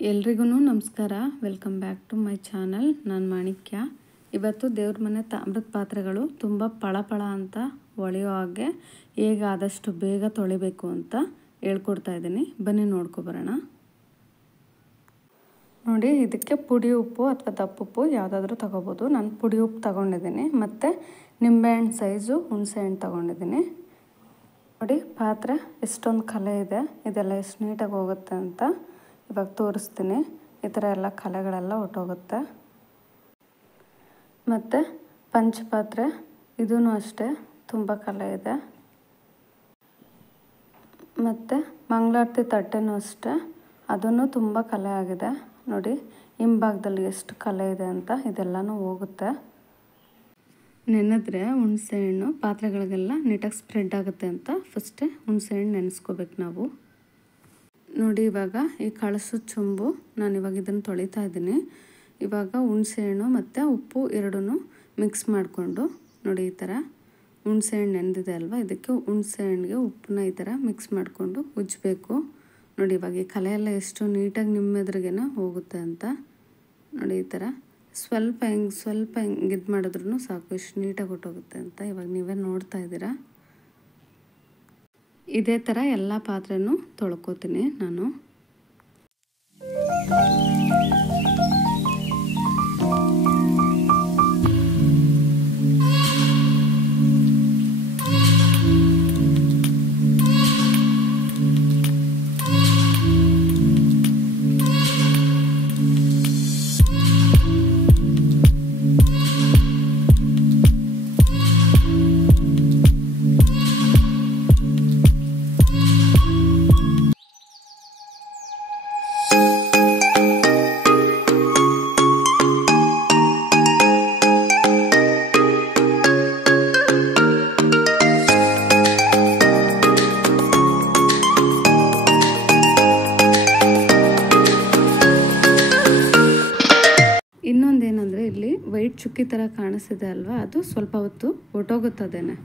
ಎಲ್ರಿಗೂ ನಮಸ್ಕಾರ. Welcome back to my channel. ನಾನು ಮಾಣಿಕ್ಯ. ಇವತ್ತು ದೇವ್ರ ಮನೆ ತಾಮ್ರದ ಪಾತ್ರೆಗಳು ತುಂಬ ಪಳಪಳ ಅಂತ ಹೊಳೆಯೋ ಹಾಗೆ ಹೇಗೆ ಆದಷ್ಟು ಬೇಗ ತೊಳಿಬೇಕು ಅಂತ ಹೇಳ್ಕೊಡ್ತಾ ಇದ್ದೀನಿ. ಬನ್ನಿ ನೋಡ್ಕೊಬರೋಣ. ನೋಡಿ, ಇದಕ್ಕೆ ಪುಡಿ ಉಪ್ಪು ಅಥವಾ ದಪ್ಪುಪ್ಪು ಯಾವುದಾದ್ರೂ ತಗೋಬೋದು. ನಾನು ಪುಡಿ ಉಪ್ಪು ತಗೊಂಡಿದ್ದೀನಿ ಮತ್ತು ನಿಂಬೆಹಣ್ಣು ಸೈಜು ಹುಣಸೆಹಣ್ಣು ತಗೊಂಡಿದ್ದೀನಿ. ನೋಡಿ, ಪಾತ್ರೆ ಎಷ್ಟೊಂದು ಕಲೆ ಇದೆ, ಇದೆಲ್ಲ ಎಷ್ಟು ನೀಟಾಗಿ ಹೋಗುತ್ತೆ ಅಂತ ಇವಾಗ ತೋರಿಸ್ತೀನಿ. ಈ ಥರ ಎಲ್ಲ ಕಲೆಗಳೆಲ್ಲ ಹೊಟ್ಟೋಗುತ್ತೆ. ಮತ್ತು ಪಂಚಪಾತ್ರೆ ಇದೂ ಅಷ್ಟೇ ತುಂಬ ಕಲೆ ಇದೆ. ಮತ್ತು ಮಂಗಳಾರತಿ ತಟ್ಟೆನೂ ಅಷ್ಟೇ, ಅದನ್ನು ತುಂಬ ಕಲೆ ಆಗಿದೆ. ನೋಡಿ ಹಿಂಭಾಗದಲ್ಲಿ ಎಷ್ಟು ಕಲೆ ಇದೆ ಅಂತ. ಇದೆಲ್ಲನೂ ಹೋಗುತ್ತೆ. ನೆನೆದ್ರೆ ಹುಣಸೆಹಣ್ಣು ಪಾತ್ರೆಗಳಿಗೆಲ್ಲ ನೀಟಾಗಿ ಸ್ಪ್ರೆಡ್ ಆಗುತ್ತೆ ಅಂತ ಫಸ್ಟೇ ಹುಣಸೆಹಣ್ಣು ನೆನೆಸ್ಕೋಬೇಕು ನಾವು. ನೋಡಿ, ಇವಾಗ ಈ ಕಳಸದ ಚೊಂಬು ನಾನು ಇವಾಗ ಇದನ್ನು ತೊಳಿತಾ ಇದ್ದೀನಿ. ಇವಾಗ ಹುಣಸೆಹಣ್ಣು ಮತ್ತು ಉಪ್ಪು ಎರಡೂ ಮಿಕ್ಸ್ ಮಾಡಿಕೊಂಡು ನೋಡಿ ಈ ಥರ ಹುಣಸೆಹಣ್ಣು ನೆಂದಿದೆ ಅಲ್ವಾ, ಇದಕ್ಕೆ ಹುಣಸೆಹಣ್ಣಿಗೆ ಉಪ್ಪನ್ನ ಈ ಥರ ಮಿಕ್ಸ್ ಮಾಡಿಕೊಂಡು ಉಜ್ಜಬೇಕು. ನೋಡಿ, ಇವಾಗ ಈ ಕಲೆ ಎಲ್ಲ ಎಷ್ಟು ನೀಟಾಗಿ ನಿಮ್ಮ ಎದುರಿಗೇನ ಹೋಗುತ್ತೆ ಅಂತ. ನೋಡಿ, ಈ ಥರ ಸ್ವಲ್ಪ ಹಿಂಗೆ ಇದು ಮಾಡಿದ್ರೂ ಸಾಕು, ಎಷ್ಟು ನೀಟಾಗಿ ಹೊಟ್ಟೋಗುತ್ತೆ ಅಂತ. ಇವಾಗ ನೀವೇ ನೋಡ್ತಾ ಇದ್ದೀರಾ. ಇದೇ ಥರ ಎಲ್ಲ ಪಾತ್ರೆನೂ ತೊಳ್ಕೊತೀನಿ ನಾನು. ಇನ್ನೊಂದೇನೆಂದರೆ ಇಲ್ಲಿ ವೈಟ್ ಚುಕ್ಕಿ ಥರ ಕಾಣಿಸ್ತಿದೆ ಅಲ್ವಾ, ಅದು ಸ್ವಲ್ಪ ಹೊತ್ತು ಹೊಟ್ಟೋಗುತ್ತದೇನೆ.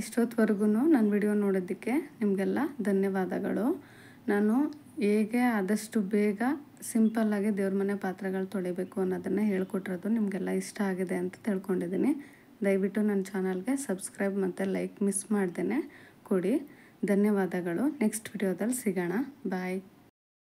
ಇಷ್ಟೊತ್ತವರೆಗೂ ನನ್ನ ವಿಡಿಯೋ ನೋಡೋದಕ್ಕೆ ನಿಮಗೆಲ್ಲ ಧನ್ಯವಾದಗಳು. ನಾನು ಹೇಗೆ ಆದಷ್ಟು ಬೇಗ ಸಿಂಪಲ್ಲಾಗಿ ದೇವ್ರ ಮನೆ ಪಾತ್ರೆಗಳು ತೊಳಿಬೇಕು ಅನ್ನೋದನ್ನು ಹೇಳ್ಕೊಟ್ಟಿರೋದು ನಿಮಗೆಲ್ಲ ಇಷ್ಟ ಆಗಿದೆ ಅಂತ ತಿಳ್ಕೊಂಡಿದ್ದೀನಿ. ದಯವಿಟ್ಟು ನನ್ನ ಚಾನಲ್ಗೆ ಸಬ್ಸ್ಕ್ರೈಬ್ ಮತ್ತು ಲೈಕ್ ಮಿಸ್ ಮಾಡ್ದೇ ಕೊಡಿ. ಧನ್ಯವಾದಗಳು. ನೆಕ್ಸ್ಟ್ ವಿಡಿಯೋದಲ್ಲಿ ಸಿಗೋಣ. ಬಾಯ್.